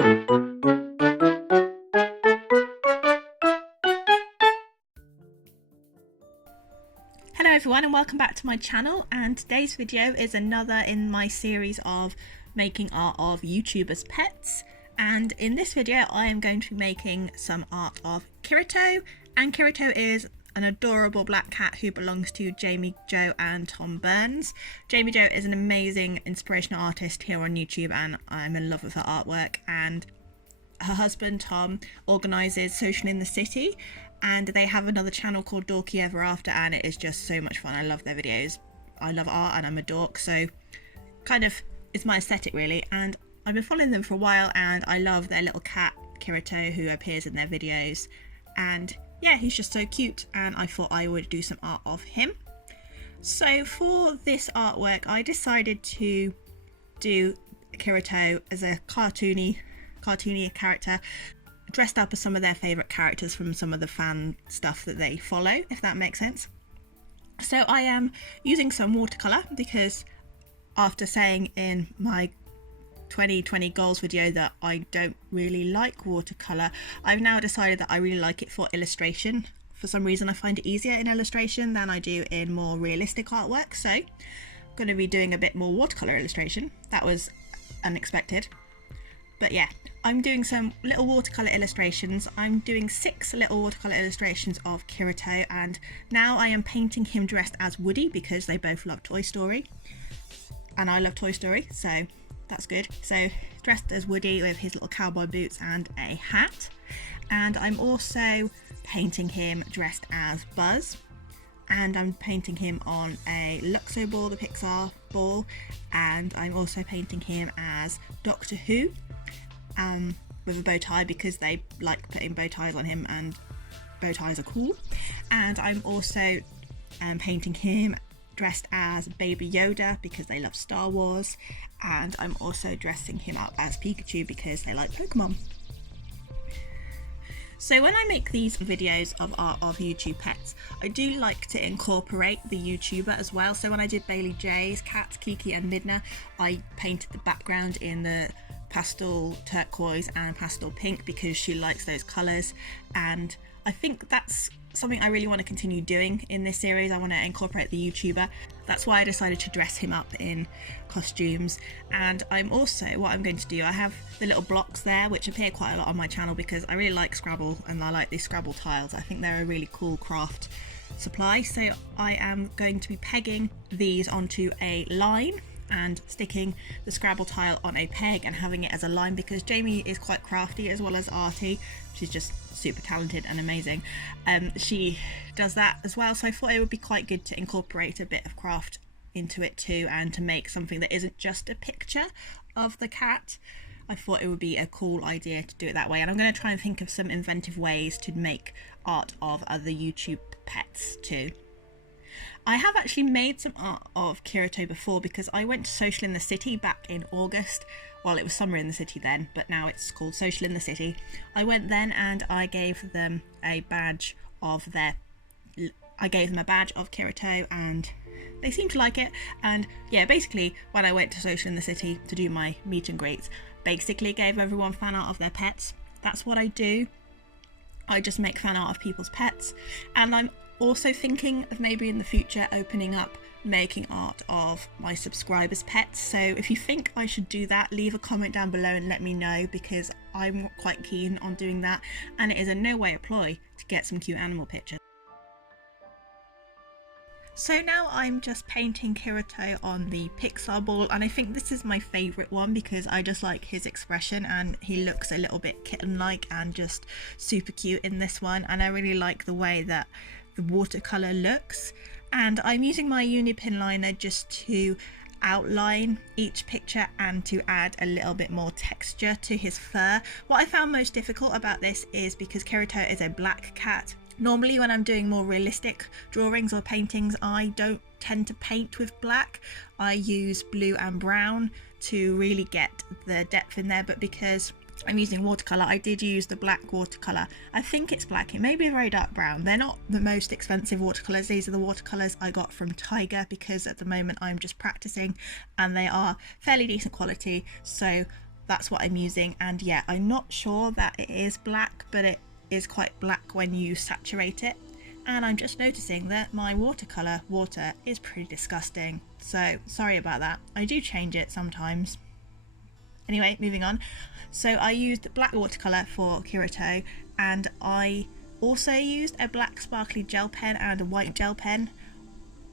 Hello everyone and welcome back to my channel, and today's video is another in my series of making art of YouTubers' pets. And in this video I am going to be making some art of Kirito, and Kirito is an adorable black cat who belongs to Jamie Jo and Tom Burns. Jamie Jo is an amazing inspirational artist here on YouTube and I'm in love with her artwork, and her husband Tom organises Social in the City, and they have another channel called Dorky Ever After, and it is just so much fun. I love their videos. I love art and I'm a dork, so kind of it's my aesthetic really, and I've been following them for a while and I love their little cat Kirito who appears in their videos, and yeah, he's just so cute and I thought I would do some art of him. So for this artwork I decided to do Kirito as a cartoony character, dressed up as some of their favourite characters from some of the fan stuff that they follow, if that makes sense. So I am using some watercolour because after saying in my 2020 goals video that I don't really like watercolour, I've now decided that I really like it for illustration. For some reason I find it easier in illustration than I do in more realistic artwork, so I'm going to be doing a bit more watercolour illustration. That was unexpected. But yeah, I'm doing some little watercolour illustrations. I'm doing 6 little watercolour illustrations of Kirito, and now I am painting him dressed as Woody because they both love Toy Story. And I love Toy Story, so that's good. So dressed as Woody with his little cowboy boots and a hat. And I'm also painting him dressed as Buzz. And I'm painting him on a Luxo ball, the Pixar ball. And I'm also painting him as Doctor Who. With a bow tie because they like putting bow ties on him and bow ties are cool. And I'm also painting him dressed as Baby Yoda because they love Star Wars, and I'm also dressing him up as Pikachu because they like Pokemon. So when I make these videos of art of YouTube pets, I do like to incorporate the YouTuber as well. So when I did Bailey J's cats, Kiki and Midna, I painted the background in the pastel turquoise and pastel pink because she likes those colours, and I think that's something I really want to continue doing in this series. I want to incorporate the YouTuber. That's why I decided to dress him up in costumes. And I'm also, what I'm going to do, I have the little blocks there which appear quite a lot on my channel because I really like Scrabble and I like these Scrabble tiles. I think they're a really cool craft supply, so I am going to be pegging these onto a line and sticking the Scrabble tile on a peg and having it as a line because Jamie is quite crafty as well as arty. She's just super talented and amazing. She does that as well, so I thought it would be quite good to incorporate a bit of craft into it too, and to make something that isn't just a picture of the cat. I thought it would be a cool idea to do it that way, and I'm going to try and think of some inventive ways to make art of other YouTube pets too. I have actually made some art of Kirito before because I went to Social in the City back in August. Well, it was summer in the city then, but now it's called Social in the City. I went then and I gave them a badge of Kirito, and they seemed to like it. And yeah, basically when I went to Social in the City to do my meet and greets, basically gave everyone fan art of their pets. That's what I do. I just make fan art of people's pets, and I'm also thinking of maybe in the future opening up making art of my subscribers' pets. So if you think I should do that, leave a comment down below and let me know because I'm quite keen on doing that, and it is in no way a ploy to get some cute animal pictures. So now I'm just painting Kirito on the Pixar ball, and I think this is my favourite one because I just like his expression and he looks a little bit kitten-like and just super cute in this one, and I really like the way that the watercolour looks. And I'm using my uni pin liner just to outline each picture and to add a little bit more texture to his fur. What I found most difficult about this is because Kirito is a black cat. Normally when I'm doing more realistic drawings or paintings, I don't tend to paint with black. I use blue and brown to really get the depth in there, but because I'm using watercolour, I did use the black watercolour. I think it's black, it may be a very dark brown. They're not the most expensive watercolours. These are the watercolours I got from Tiger because at the moment I'm just practicing and they are fairly decent quality, so that's what I'm using. And yeah, I'm not sure that it is black, but it is quite black when you saturate it. And I'm just noticing that my watercolour water is pretty disgusting, so sorry about that. I do change it sometimes. Anyway, moving on. So I used black watercolour for Kirito, and I also used a black sparkly gel pen and a white gel pen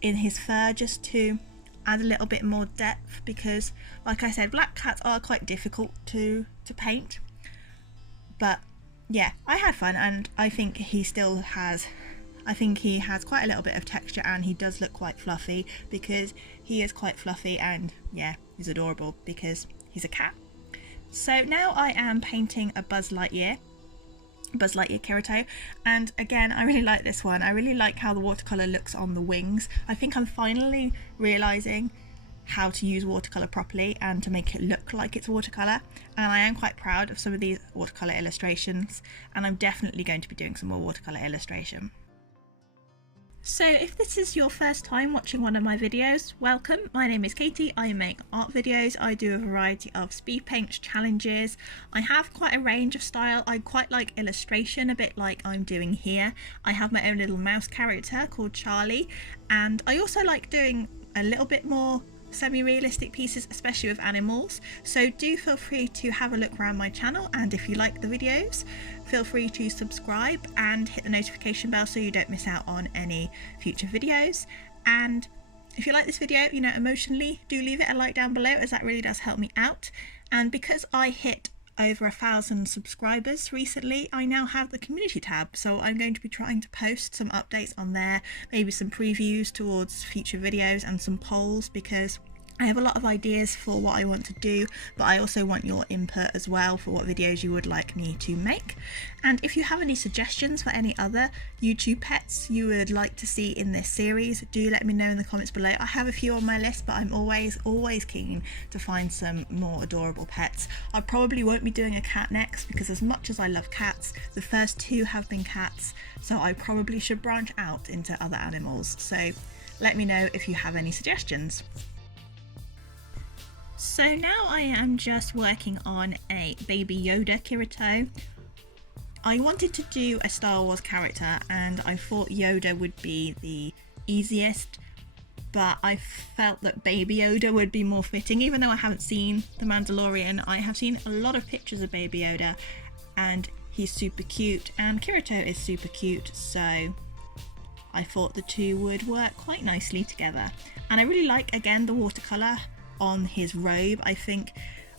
in his fur just to add a little bit more depth, because like I said, black cats are quite difficult to paint. But yeah, I had fun, and I think he still has, I think he has quite a little bit of texture, and he does look quite fluffy because he is quite fluffy, and yeah, he's adorable because he's a cat. So now I am painting a Buzz Lightyear Kirito, and again, I really like this one. I really like how the watercolour looks on the wings. I think I'm finally realising how to use watercolour properly and to make it look like it's watercolour, and I am quite proud of some of these watercolour illustrations, and I'm definitely going to be doing some more watercolour illustration. So if this is your first time watching one of my videos, welcome. My name is Katie. I make art videos. I do a variety of speed paint challenges. I have quite a range of style. I quite like illustration, a bit like I'm doing here. I have my own little mouse character called Charlie, and I also like doing a little bit more semi-realistic pieces, especially with animals. So do feel free to have a look around my channel, and if you like the videos, feel free to subscribe and hit the notification bell so you don't miss out on any future videos. And if you like this video, you know, emotionally, do leave it a like down below, as that really does help me out. And because I hit over 1,000 subscribers recently, I now have the community tab, so I'm going to be trying to post some updates on there, maybe some previews towards future videos and some polls, because I have a lot of ideas for what I want to do, but I also want your input as well for what videos you would like me to make. And if you have any suggestions for any other YouTube pets you would like to see in this series, do let me know in the comments below. I have a few on my list, but I'm always keen to find some more adorable pets. I probably won't be doing a cat next, because as much as I love cats, the first two have been cats, so I probably should branch out into other animals. So let me know if you have any suggestions. So now I am just working on a baby Yoda Kirito. I wanted to do a Star Wars character, and I thought Yoda would be the easiest, but I felt that baby Yoda would be more fitting. Even though I haven't seen The Mandalorian, I have seen a lot of pictures of baby Yoda, and he's super cute, and Kirito is super cute, so I thought the two would work quite nicely together. And I really like, again, the watercolour on his robe. I think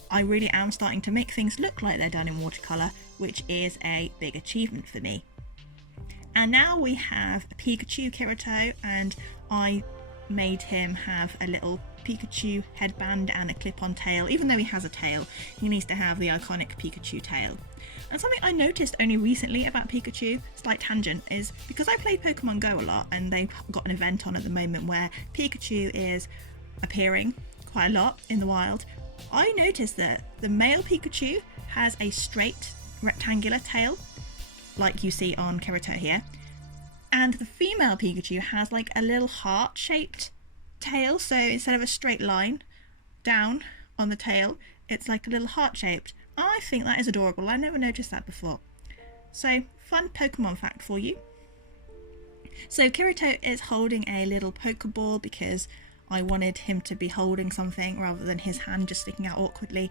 I really am starting to make things look like they're done in watercolour, which is a big achievement for me. And now we have a Pikachu Kirito, and I made him have a little Pikachu headband and a clip-on tail. Even though he has a tail, he needs to have the iconic Pikachu tail. And something I noticed only recently about Pikachu, slight tangent, is because I played Pokemon Go a lot, and they've got an event on at the moment where Pikachu is appearing quite a lot in the wild. I noticed that the male Pikachu has a straight rectangular tail, like you see on Kirito here, and the female Pikachu has like a little heart-shaped tail. So instead of a straight line down on the tail, it's like a little heart-shaped. I think that is adorable. I never noticed that before. So, fun Pokemon fact for you. So Kirito is holding a little Pokeball because I wanted him to be holding something rather than his hand just sticking out awkwardly.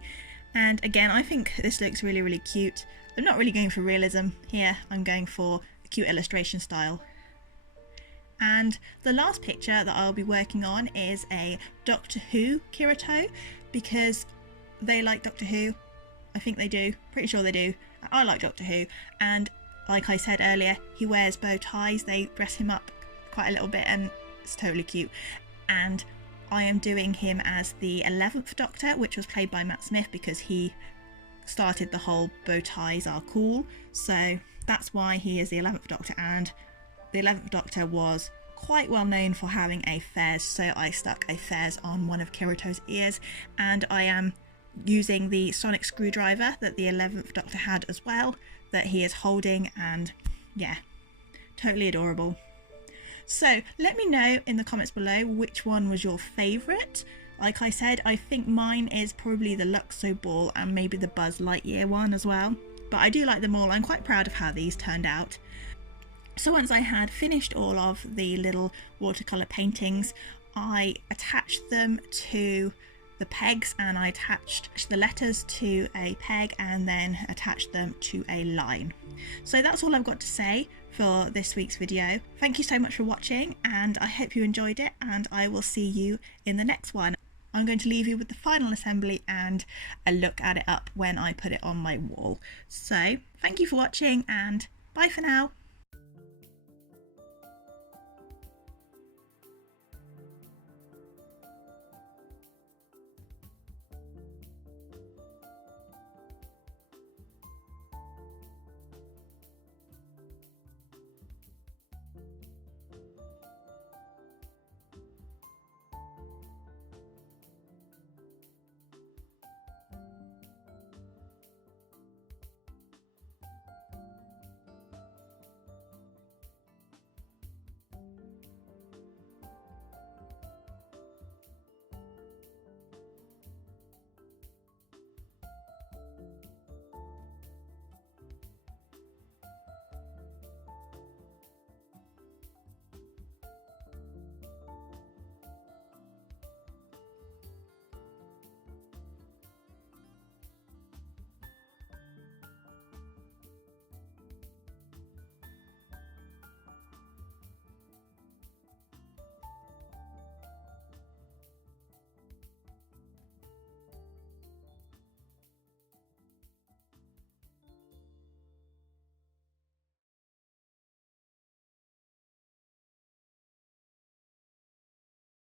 And again, I think this looks really, really cute. I'm not really going for realism here. I'm going for a cute illustration style. And the last picture that I'll be working on is a Doctor Who Kirito, because they like Doctor Who. I think they do. Pretty sure they do. I like Doctor Who. And like I said earlier, he wears bow ties. They dress him up quite a little bit, and it's totally cute. And I am doing him as the 11th Doctor, which was played by Matt Smith, because he started the whole bow ties are cool. So that's why he is the 11th Doctor, and the 11th Doctor was quite well known for having a fez, so I stuck a fez on one of Kirito's ears, and I am using the sonic screwdriver that the 11th Doctor had as well, that he is holding, and yeah, totally adorable. So let me know in the comments below which one was your favourite. Like I said, I think mine is probably the Luxo ball and maybe the Buzz Lightyear one as well. But I do like them all. I'm quite proud of how these turned out. So once I had finished all of the little watercolour paintings, I attached them to the pegs, and I attached the letters to a peg and then attached them to a line. So that's all I've got to say for this week's video. Thank you so much for watching, and I hope you enjoyed it, and I will see you in the next one. I'm going to leave you with the final assembly and a look at it up when I put it on my wall. So thank you for watching, and bye for now.